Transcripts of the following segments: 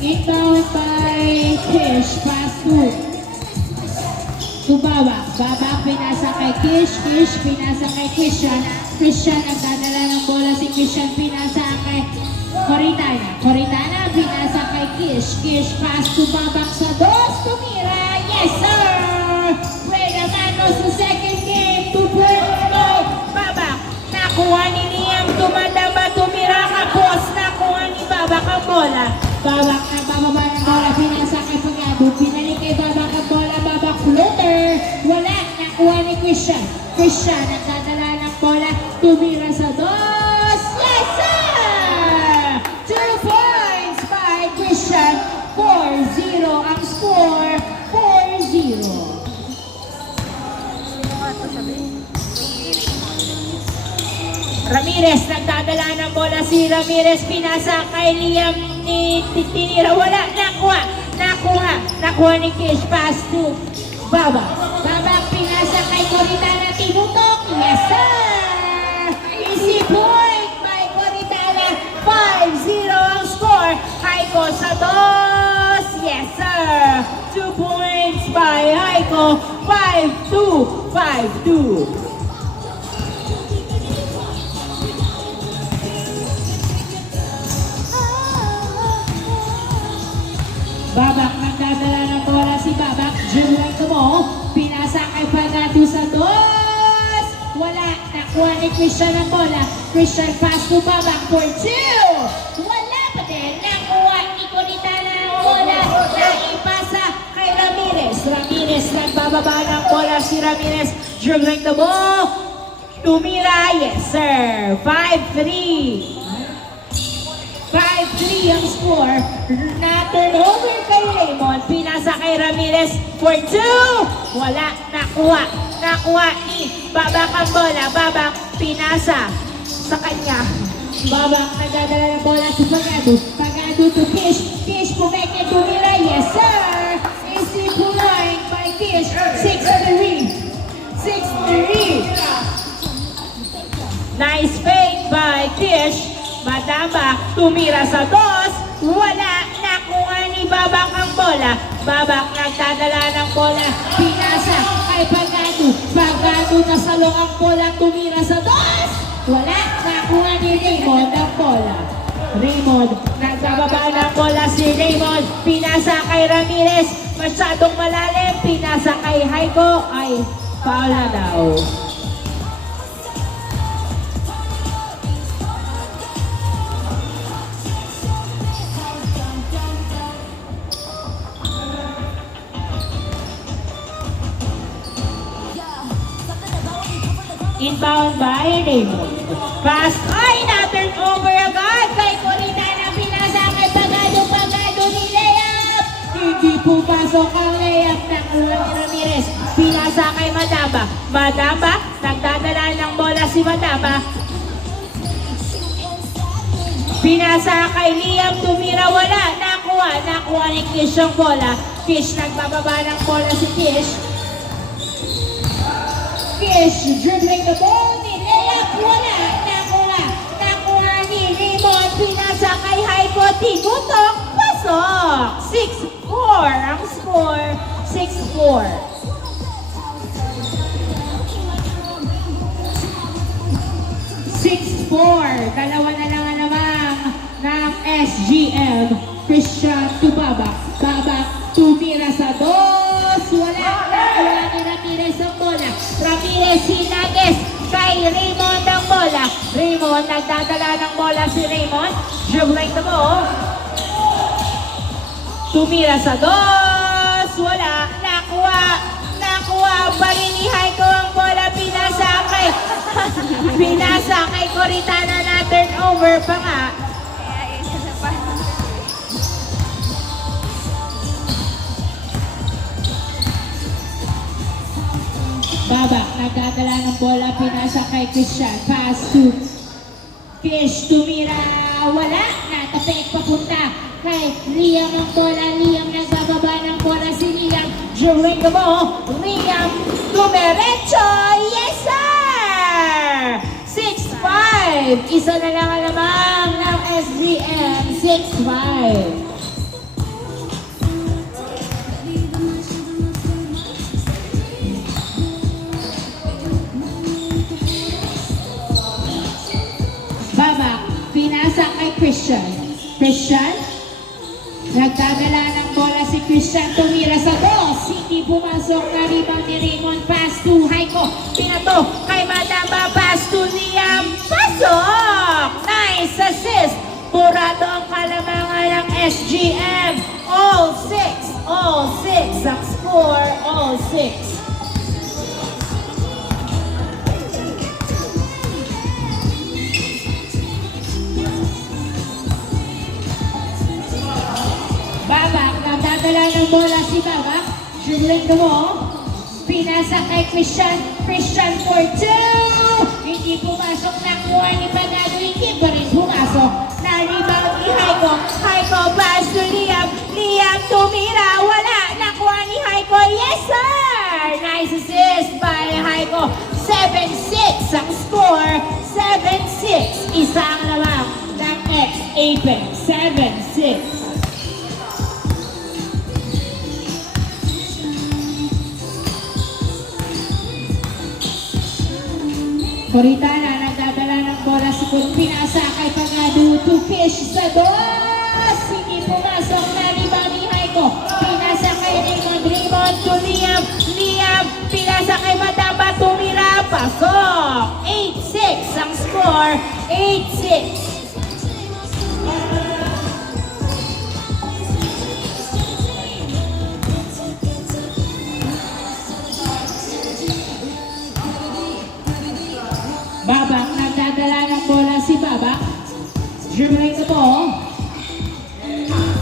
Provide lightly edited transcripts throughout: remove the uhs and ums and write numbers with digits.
Inbound by Kish, pass to Babak. Babak pinasa kay Kish, Kish pinasa kay Christian. Christian nagdadala ng bola si Christian, pinasa kay Coritana. Coritana pinasa kay Kish, Kish pass to Babak sa dos, tumira. Yes sir! Play naman sa second game, 2 points go. Babak, nakuha ni Liam, tumadama, tumira ka boss. Nakuha ni Babak ang bola. Babak na bababa ng bola, pinasa kay Pagado, pinalik kay Babak ang bola, Babak floater, wala, nakuha ni Christian. Christian, nagdadala ng bola, tumira sa dos, yes sir! 2 points by Christian, 4-0 ang score, 4-0. Ramirez, nagdadala ng bola si Ramirez, pinasa kay Liam ni tinira, wala, nakuha ni Kish, pass to Babak. Babak, pinasa kay Coritana, tinutok, yes sir! Easy point by Coritana, 5-0 ang score, Haiko sa dos, yes sir! 2 points by Haiko, 5-2, 5-2. Babak, nagdadala ng bola si Babak, dribbling to mo, pinasa kay Pagado sa dos, wala, nakuha ni Christian ang bola, Christian pass to Babak for 2, wala pa din, nakuha ni Coritana ang bola, naipasa kay Ramirez, Ramirez, nagbababa ng bola si Ramirez, dribbling to mo, tumira, yes sir, 5-3. 5-3 ang score. Na-turnover kay Raymond. Pinasa kay Ramirez for 2. Wala. Nakuha ni Babak ang bola. Babak pinasa sa kanya. Babak nagdadala ng bola sa Pagado. Pagado to Kish. Kish pumeke tumira. Yes sir! Easy point by Kish. 6-3. 6-3. Nice fake by Kish. Madama, tumira sa dos, wala, nakuha ni Babak ang bola. Babak nagdadala ng bola, pinasa kay Pagado. Pagado nasalong ang bola, tumira sa dos, wala, nakuha ni Raymond ang bola. Raymond, nagbababa ng bola si Raymond, pinasa kay Ramirez, masyadong malalim, pinasa kay Haiko, ay foul na daw. Inbound by Raymond. Pass, ay, na-turn over agad kay Coritana, pinasa kay Pagado, Pagado ni layup. Hindi pupasok ang layup ng Ramirez. Pinasa kay Madama. Madama, nagdadala ng bola si Madama. Pinasa kay Liam, tumira, wala, nakuha ni Kish ang bola. Kish, nagbababa ng bola si Kish. Kish, dribbling the ball, ni layup, wala, nakuha ni Raymond, pinasa kay Haiko, tinutok, pasok, 6-4 ang score, 6-4. Dalawa na lang naman ng SGM, Christian to Babak, Babak tumira sa dos, wala ni Ramirez ang bola. Ramirez hinagis kay Raymond ang bola. Raymond, nagdadala ng bola si Raymond. Dribbling the ball. Tumira sa dos. Wala. Nakuha pa rin ni Haiko ang bola. Pinasa kay Coritana na turnover pa nga. Babak, nagdadala ng bola, pinasa kay Christian, pass to Kish, tumira, wala, natapik papunta kay Liam ang bola, Liam nagbababa ng bola si Liam, during the ball, Liam, dumiretso, yes sir! 6-5, isa na lang alamang ng SGM, 6-5. Christian. Nagdadala ng bola si Christian, tumira sa dos. Hindi pumasok na rebound ni Raymond. Pass to Haiko. Pinato kay Madamba. Pass to Liam. Pasok! Nice assist. Burado ang kalamangan ng SGM. All six ang score. All six. Babak, nagdadala ng bola si Babak. Dribbling mo. Pinasa kay Christian. Christian for two. Hindi pumasok na kuha ni Panado. Hindi pa rin pumasok. Na-rebound ni Haiko. Haiko pass to Liam. Liam tumira. Wala. Nakuha ni Haiko. Yes, sir! Nice assist by Haiko. 7-6 ang score. 7-6. Isa ang lamang ng ex-Apex. 7-6. Coritana, nagdadala ng bola si Kun. Pinasa kay Pagado. To Kish sa dos. Hindi pumasok na rebound ni Haiko. Pinasa kay Raymond. Raymond to Liam. Liam. Pinasa kay Madamba. Tumira. Pasok. 8-6 ang score. 8-6. Babak, nagdadala ng bola si Babak. Dribbling the ball.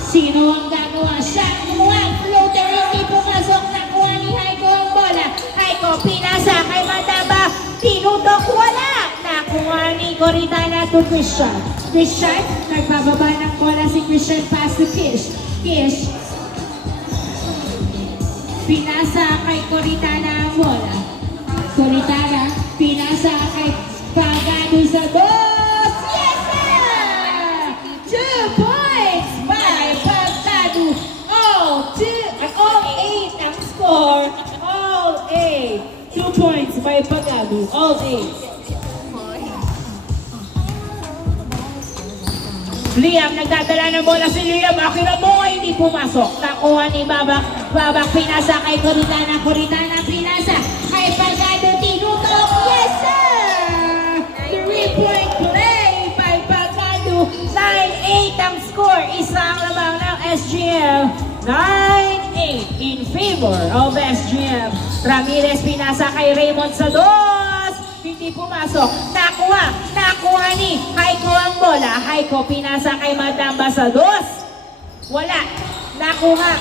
Sino ang gagawa? Siya ang gumawa. Floater, hindi pumasok. Nakuha ni Haiko ang bola. Haiko, pinasa kay Madamba. Tinutok, wala. Nakuha ni Coritana to Christian. Christian, nagbababa ng bola si Christian. Pass to Kish. Kish. Pinasa kay Coritana ang bola. Coritana, pinasa kay Pagado sa dos. Yes, sir! 2 points by Pagado. All 8 ang score. All 8. 2 points by Pagado. All 8. Liam, nagdadala ng bola si Liam. Akira mo ay hindi pumasok. Nakuha ni Babak. Babak pinasa kay Coritana. Coritana pinasa kay Pagado. Tinutok. Yes, sir! 3-point play by Pagado. 9-8 ang score. Isa ang lamang ng SGM. 9-8 in favor of SGM. Ramirez pinasa kay Raymond sa dos. Hindi pumasok. Nakuha ni Haiko ang bola. Haiko pinasa kay Madamba sa dos. Wala. Nakuha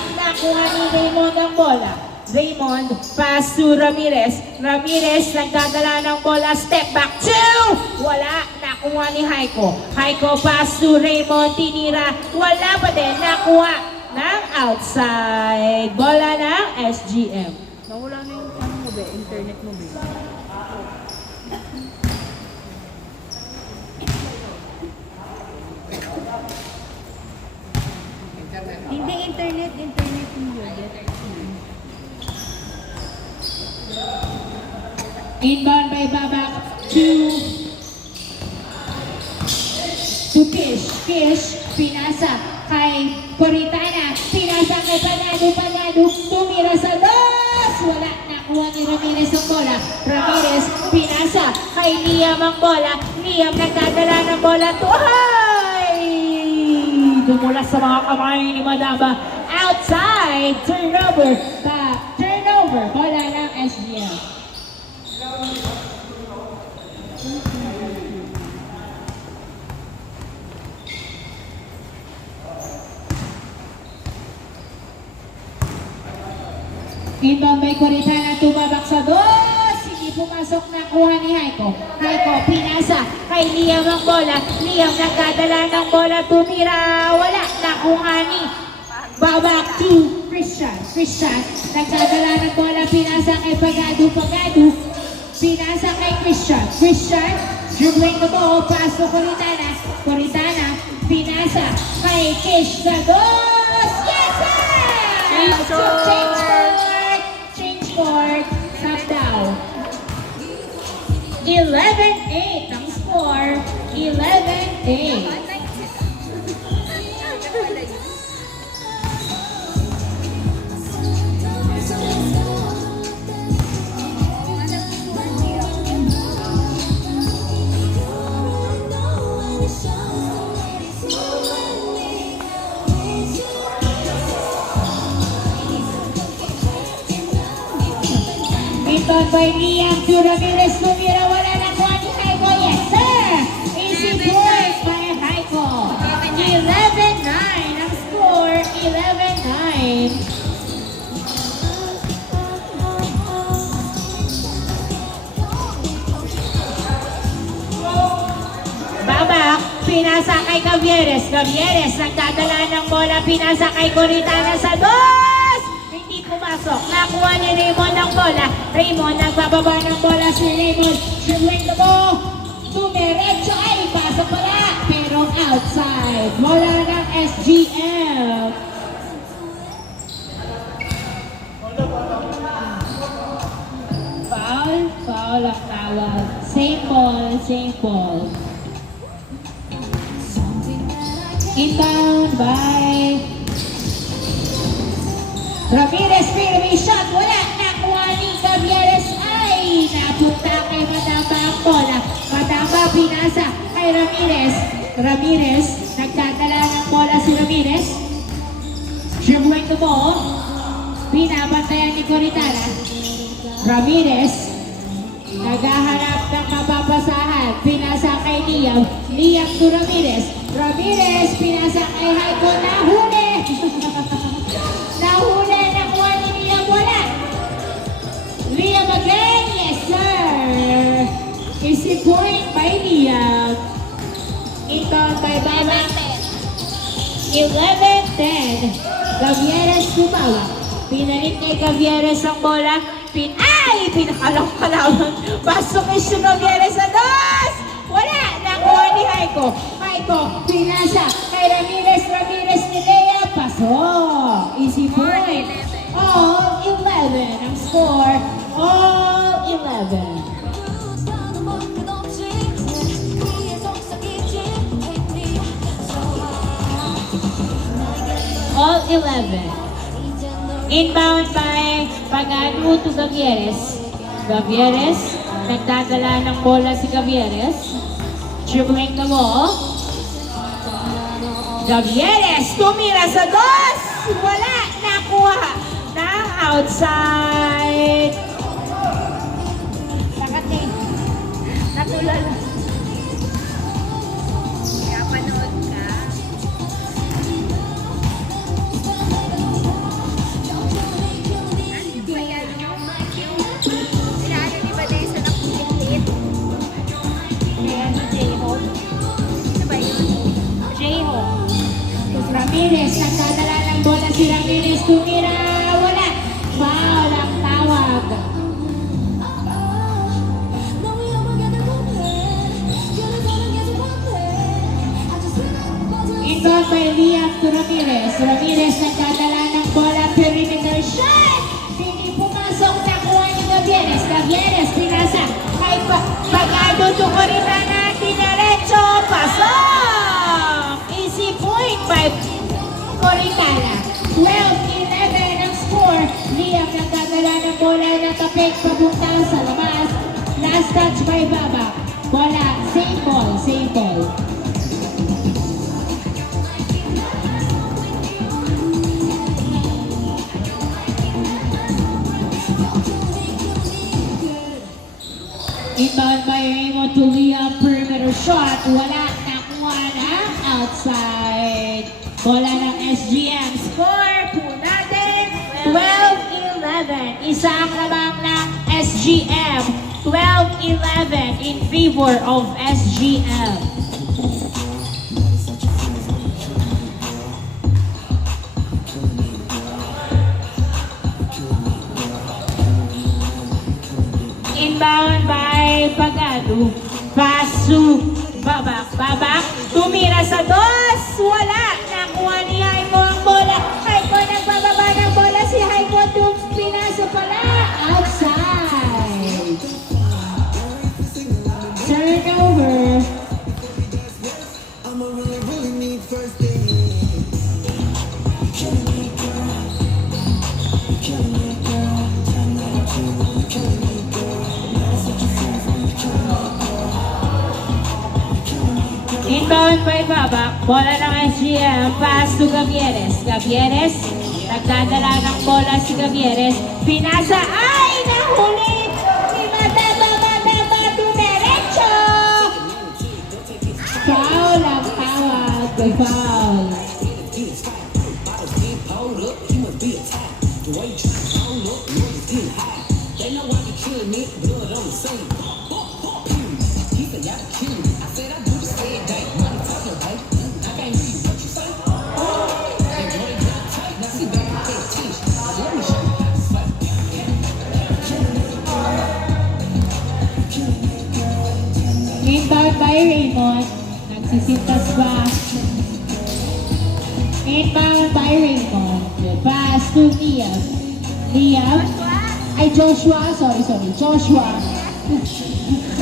ni Raymond ang bola. Raymond, pass to Ramirez. Ramirez, nagdadala ng bola. Step back, two! Wala. Nakuha ni Haiko. Haiko, pass to Raymond. Tinira. Wala pa din. Nakuha ng outside. Bola ng SGM. Nawala na yung ano mo ba, internet mo ba? Hindi internet mo yun. Inbound by Babak to Kish. Kish, pinasa kay Coritana. Pinasa kay Panado. Panado, tumira sa dos. Wala. Nakuha ni Ramirez ang bola. Ramirez, pinasa kay Liam ang bola. Liam, nagdadala ng bola to dumula sa mga kamay ni Madamba. Outside, turnover. Turnover, bola ng SGM. Inbound by Coritana, tumabak sa dos. Hindi pumasok na kuha ni Haiko. Haiko, pinasa kay Liam ang bola. Liam nagdadala ng bola, tumira. Wala, nakuha ni Babak to Christian. Christian, nagdadala ng bola, pinasa kay Pagado. Pagado, pinasa kay Christian. Christian, dribbling the ball, pass to Coritana. Coritana, pinasa kay Kish sa dos. Yes, sir! Change court. Stop down. 11-8 ang score. 11-8. Inbound by Liam to Ramirez. Tumira, wala na kuha ni Haiko. Yes, sir! Easy point by Haiko. 11-9 ang score. 11-9. Babak, pinasa kay Gavieres. Gavieres, nagdadala ng bola, pinasa kay Coritana sa dos! Hindi pumasok. Nakuha ni Raymond ang bola. Raymond, nagbababa ng bola si Raymond. Shooting the ball. Dumiretso ay pasok pala. Pero outside. Bola ng SGM. Foul? Foul ang tawag. Same ball, same ball. Inbound by Ramirez, may shot, wala, nakuha ni Gavieres, ay napunta kay Madamba ang bola. Madamba pinasa kay Ramirez. Ramirez, nagdadala ng bola si Ramirez. Dribbling the ball, binabantayan ni Coritana. Ramirez, naghahanap ng kapapasahan, pinasa kay Liam. Liam to Ramirez. Ramirez, pinasa kay Haiko, nahuli! Nahuli, nakuha ni Liam, wala! Liam again, yes sir! Easy point by Liam. Inbound by Baba. 11-10. Gavieres tumawa. Pinalit kay Gavieres ang bola. Pinakalang-kalaman. Pasok kay Gavieres sa dos! Wala! Nakuha ni Haiko. Haiko, pinasa kay Ramirez. Ramirez ni Lea. Pasok. Easy point. All 11 ang score. All 11. All 11. Inbound by Pagano to Gavieres. Gavieres, nagdadala ng bola si Gavieres. Dribbling the ball. Gavieres, tumira sa dos! Wala, nakuha na outside. Nakating. Natulala. Kaya panood ka. Ramirez, nagdadala ng bola si Ramirez. Tumira, wala. Foul ang tawag. Inbound by Liam to Ramirez. Ramirez, nagdadala ng bola. Perimeter shot! Hindi pumasok, nakuha ni Gavieres. Gavieres, pinasa. Kay Pagado to Coritana. Dinaretso, pasok! Easy point by Coritana. 12-11 ang score. Liam nagdadala ng bola ng tapik papunta sa labas. Last touch by Baba. Bola, same ball, same ball. Inbound by Raymond to Liam. Perimeter shot. Wala, nakuha na outside. Bola ng SGM. Score po natin 12-11. Isa ang labang ng SGM. 12-11 in favor of SGM. Inbound by Pagano. Pasu. Babak. Babak. Tumira sa dos. Wala. Nakuha ni Haiko ang bola. Haiko nagbababa ng bola. Si Haiko pinasa pala. Outside. Turnover. Inbound by Babak. Bola ng SGM. Pass to Gavieres. Gavieres. Nagdadala ng bola si Gavieres. Pinasa. Ay! Nahuli! May foul. Inbound by Raymond. Nagsisintas ba? Inbound by Raymond. Pass to Liam. Liam. Ay, Joshua. Sorry. Joshua.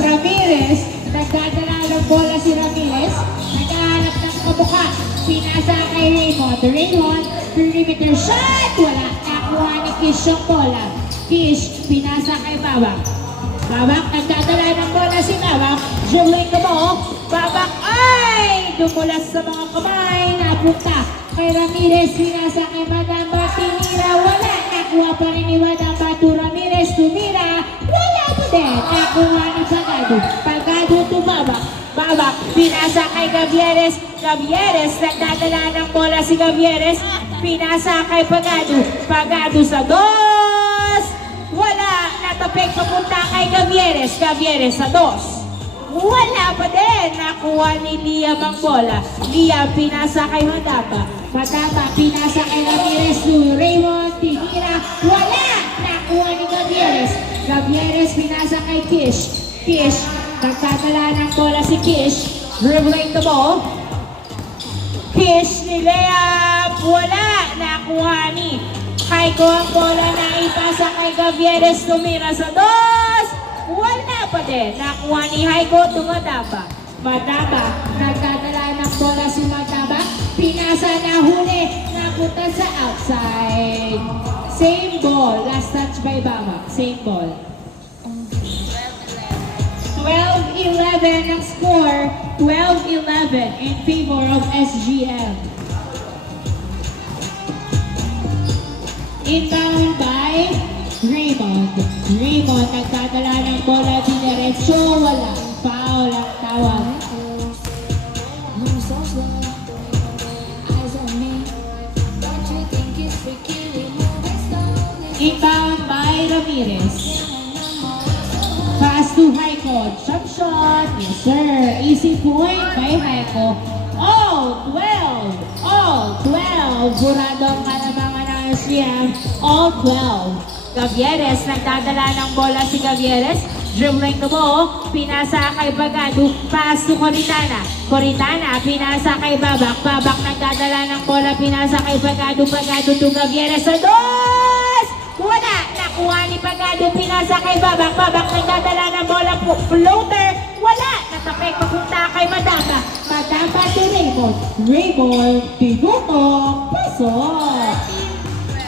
Ramirez. Nagdadala ng bola si Ramirez. Naghahanap ng kabuka. Pinasa kay Raymond. Raymond. Perimeter shot. Wala. Nakuha ni Kish yung bola. Kish. Pinasa kay Babak. Babak. Nagdadala ng bola si Babak. Dribbling the ball. Babak. Ay! Dumulas sa mga kamay. Napunta kay Ramirez. Pinasa kay Madamba. Tinira. Wala. Nakuha pa rin ni Madamba to Ramirez. Tumira. Wala pa din. Nakuha ni Pagado. Pagado to Babak. Babak. Pinasa kay Gavieres. Gavieres. Nagdadala ng bola si Gavieres. Pinasa kay Pagado. Pagado sa dos. Wala. Natapik papunta kay Gavieres. Gavieres sa dos. Wala pa din. Nakuha ni Liam ang bola. Liam pinasa kay Madapa. Madapa pinasa kay Ramirez to Raymond. Tinira. Wala. Nakuha ni Gavieres. Gavieres pinasa kay Kish. Kish. Nagtatala ng bola si Kish. Dribbling the ball. Kish ni Liam. Wala. Nakuha ni Haiko ang bola na ipasa kay Gavieres. Tumira sa dos. Wala pa din. Nakuha ni Haiko to Madaba. Madaba. Nagdadala ng bola si Madaba. Pinasa na huli. Napunta sa outside. Same ball. Last touch by Bama. Same ball. 12-11 ang score. 12-11 in favor of SGM. Inbound by Raymond. Raymond nagdadala ng bola dinerecho. Wala. Foul ang tawag. Inbound by Ramirez. Pass to Haiko. Jump shot. Yes, sir. Easy point by Haiko. All 12. All 12. Burado ang kalamangan ng SGM. All 12. Gavieres. Nagdadala ng bola si Gavieres. Dribbling the ball. Pinasa kay Bagado. Pass to Coritana. Coritana. Pinasa kay Babak. Babak nagdadala ng bola. Pinasa kay Bagado. Bagado to Gavieres. Sa dos! Wala! Nakuha ni Pagado, pinasa kay Babak. Babak nagdadala ng bola po. Floater. Wala! Natapik papunta kay Madapa. Madapa to Raymond. Raymond, tinutok. Pasok.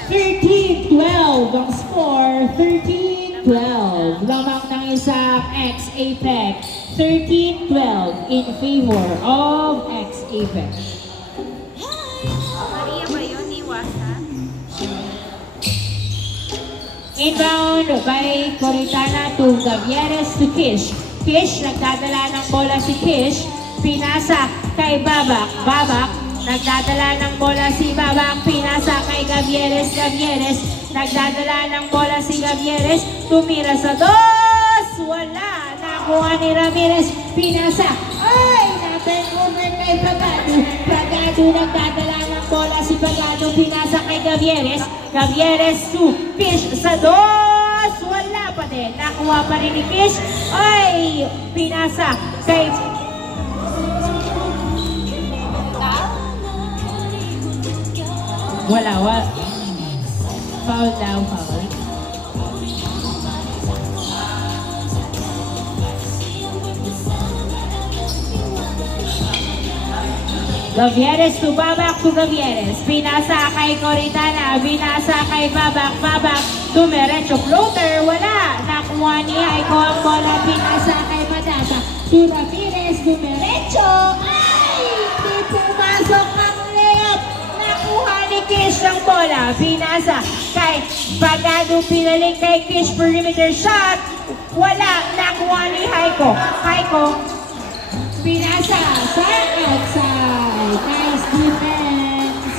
13-12 ang score. 13-12. Lamang ng isang ex-Apex. 13-12 in favor of ex-Apex. Maria ba yun? Iwasa? Inbound by Coritana to Gavieres to Kish. Kish, nagdadala ng bola si Kish. Pinasa kay Babak. Babak, nagdadala ng bola si Babak. Pinasa kay Gavieres. Gavieres, nagdadala ng bola si Gavieres. Tumira sa dos. Wala. Nakuha ni Ramirez. Pinasa. Ay! Naturnover kay Pagado. Pagado, nagdadala ng bola si Pagado. Pinasa kay Gavieres. Gavieres to Kish sa dos. Wala pa din. Nakuha pa rin ni Kish. Ay! Pinasa kay... Wala. Foul daw, foul. Gavieres to Babak to Gavieres. Pinasa kay Coritana. Pinasa kay Babak. Babak. Dumiretso floater. Wala. Nakuha ni Haiko ang bola. Pinasa kay Madata. To Ramirez. Dumiretso. Ay! Di pumasok ang layup. Nakuha ni Kish ang bola. Pinasa kay Pagado. Pinaling kay Kish. Perimeter shot. Wala. Nakuha ni Haiko. Haiko. Pinasa sa outside. Nice defense.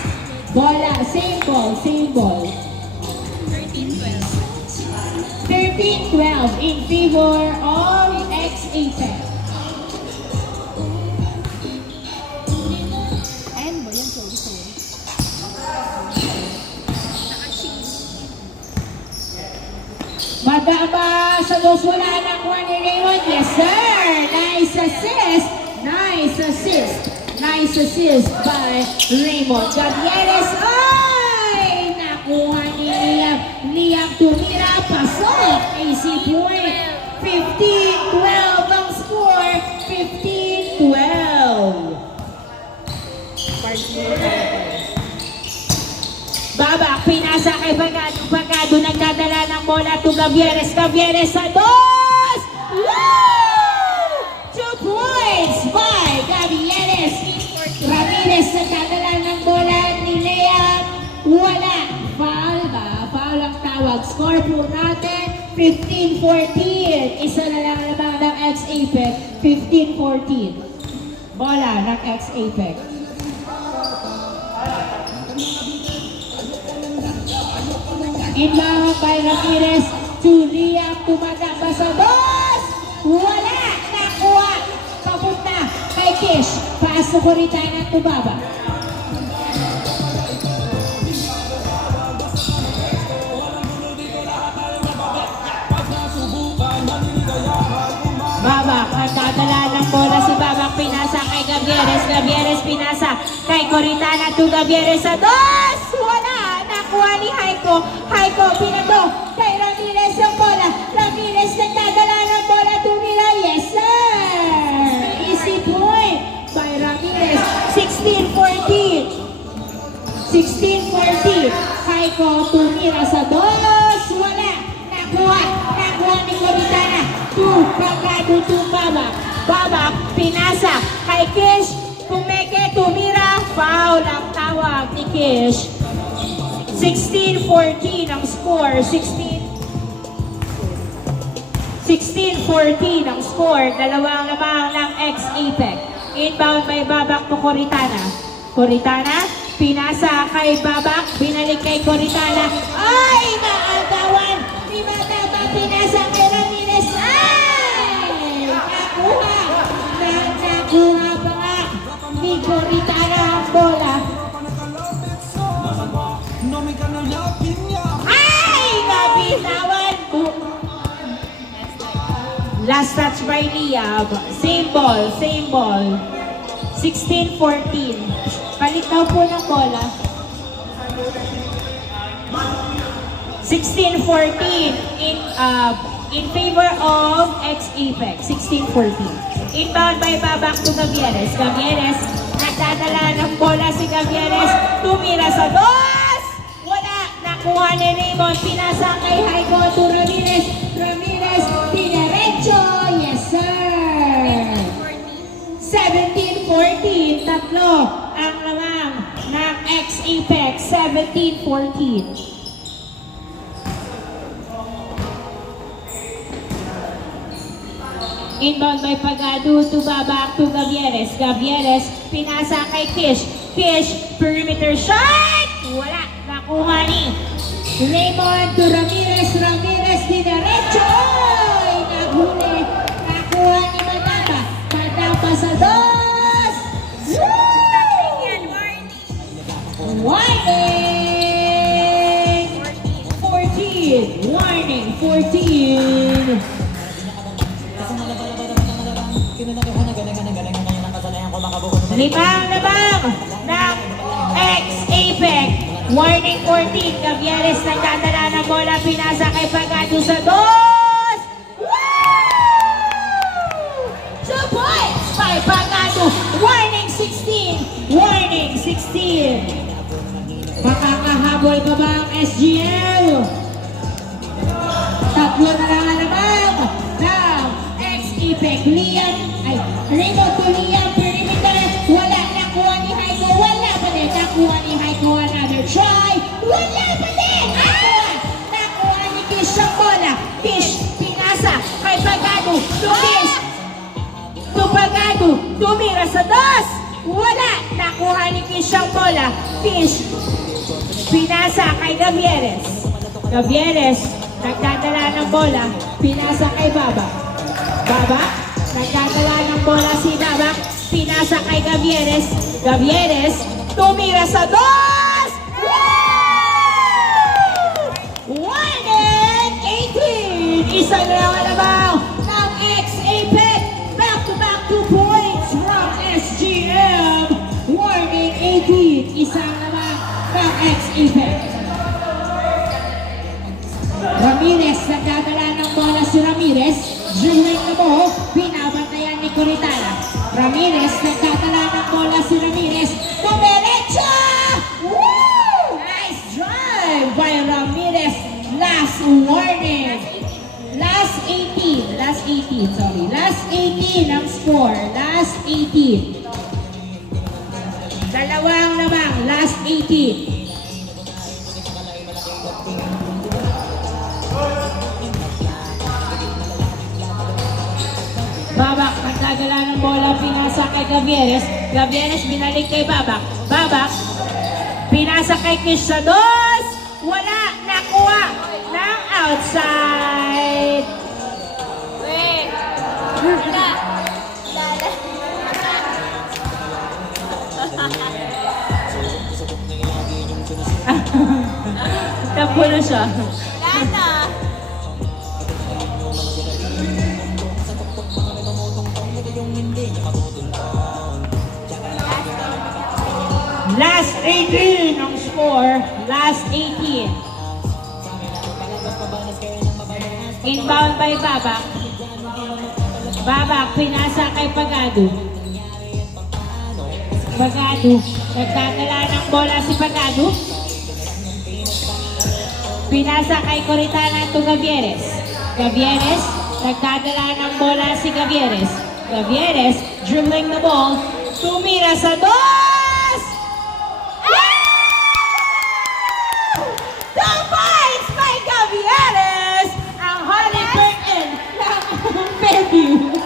Bola, same ball, same ball. 13-12 in favor of ex-Apex. Ayan ba yan? Sorry. Madama sa dos, wala na kuha ni Raymond. Yes, sir! Nice assist! Nice assist! Nice assist by Raymond Gavieres. Ay! Nakuha ni Liam. Liam tumira, pasok. AC point. 15-12 ang score. 15-12. Babak, pinasa kay Bagado. Bagado nagdadala ng bola to Gavieres. Gavieres sa dos! Woo! 2 points by Gavieres. Ramirez nagdadala ng bola ni Liam. Wala. Foul ba? Foul ang tawag. Score po natin 15-14. Isa na lang naman ng ex-Apex. 15-14. Bola ng ex-Apex. Inbound by Ramirez to Liam, tumatakba sa dos! Wala! Nakuha! Papunta kay Kish. Paso ko rin tayo ng tubaba. Babak, ang dadala ng bola si Babak, pinasa kay Gavieres. Gavieres pinasa kay Coritana to Gavieres sa dos! Wala! Nakuha ni Haiko. Haiko, pinato kay Ramirez ang bola. Ramirez nagdadala ng bola, tumira. Yes, sir! Easy point by Ramirez. 16-14. 16-14. Haiko, tumira sa dos. Wala. Nakuha. Nakuha ni Coritana. Bagado to Babak. Babak, pinasa kay Kish. Pumeke, tumira. Foul ang tawag ni Kish. 16-14 ang score. 16-14 ang score. Dalawang lamang ng ex-Apex. Inbound by Babak to Coritana. Coritana, pinasa kay Babak. Binalik kay Coritana. Ay! Maagawan! Di matama, pinasa kay Ramirez. Ay! Nakuha! Nakuha pa nga ni Coritana ang bola. Ay! Nabinawan! Last touch by Liam. Same ball, same ball. 16-14. Palit daw po ng bola. 16-14 in favor of ex-Apex. 16-14. Inbound by Babak to Gavieres. Gavieres, nagdadala ng bola si Gavieres. Tumira sa dos! Wala! Nakuha ni Raymond. Pinasa kay Haiko to Ramirez. Ramirez, dinerecho. Yes, sir! 17-14. Tatlo ang lamang ng ex-Apex. 17-14. Inbound by Pagado to Babak to Gavieres. Gavieres, pinasa kay Kish. Kish, perimeter shot! Wala. Nakuha ni Raymond to Ramirez. Ramirez, dinerecho. Oy! Naghuli. Nakuha ni Matapa. Matapa sa dos. Warning! 14. Warning, 14. Limang labang ng ex-Apex. Warning 14. Gavieres nagdadala ng bola. Pinasa kay Pagado sa dos. Woo! 2 points by Pagado. Warning 16. Warning 16. Makakahabol pa ba ang SGL? Tatlo na lang naman ng ex-Apex. Liam, Raymond to Liam, perimeter. Wala. Nakuha ni Haiko. Wala pa din. Nakuha ni Haiko. Another try. Wala pa din. Nakuha ni Kish ang bola. Kish, pinasa kay Pagado. To Kish. To Pagado. Tumira sa dos. Wala! Nakuha ni Kish ang bola. Kish, pinasa kay Gavieres. Gavieres, nagdadala ng bola. Pinasa kay Babak. Babak, nagdadala ng bola si Babak. Pinasa kay Gavieres. Gavieres, tumira sa dos! Woo! 1-18! Isa na lang alabaw ng ex-Apex. Back-to-back 2 points from SGM. Warning 18. Isang naman ng ex-Apex. Ramirez, nagdadala ng bola si Ramirez. Dribbling na mo, binabantayan ni Coritana. Ramirez, nagdadala ng bola si Ramirez. Dumiretsa! Woo! Nice drive by Ramirez. Last warning. Last 18 ang score. Last 18. Dalawang lamang. Last 18. Babak, nagdadala ng bola, pinasa kay Gavieres. Gavieres, binalik kay Babak. Babak, pinasa kay Kish sa dos. Wala, nakuha ng outside. Wait. Wala. Tapo na siya. Wala na. Last 18 ang score. Last 18. Inbound by Babak. Babak, pinasa kay Pagado. Pagado. Nagdadala ng bola si Pagado. Pinasa kay Coritana to Gavieres. Gavieres, nagdadala ng bola si Gavieres. Gavieres, dribbling the ball. Tumira sa dos! The points by Gavieres! Ang Honey Burton ng Fairview.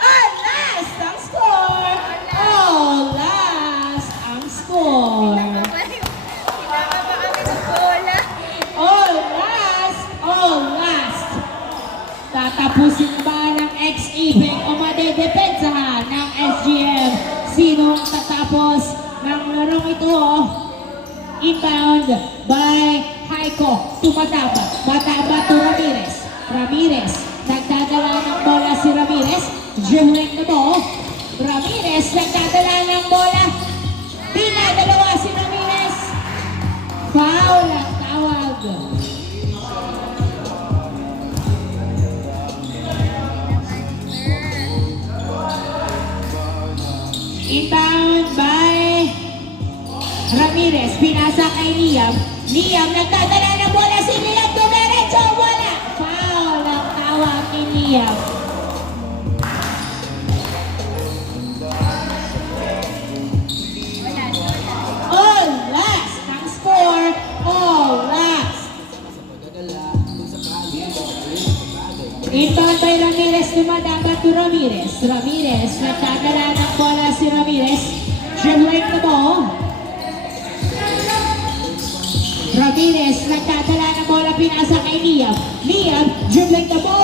All last ang score! All last ang score! Kailangan ba kami ng bola? All last! Tatapusin ba ng ex-Apex o madedepensahan ng SGM? Sino ang tatapos ng larong ito? Inbound by Haiko. Tumatapa. Bataba to Ramirez. Ramirez. Nagdadala ng bola si Ramirez. Dribbling the ball. Ramirez. Nagdadala ng bola. Pinadalawa si Ramirez. Foul ang tawag. Inbound by Ramirez. Pinasa kay Liam. Liam, nagdadala ng bola si Liam. Dumiretso, wala. Foul ang tawag ni Liam. All last ang score. All last. Inbound by Ramirez, dumadamba to Ramirez. Ramirez, nagdadala ng bola si Ramirez. Dribbling the ball. Ramirez, nagdadala ng bola, pinasa kay Liam. Liam, dribbling the ball.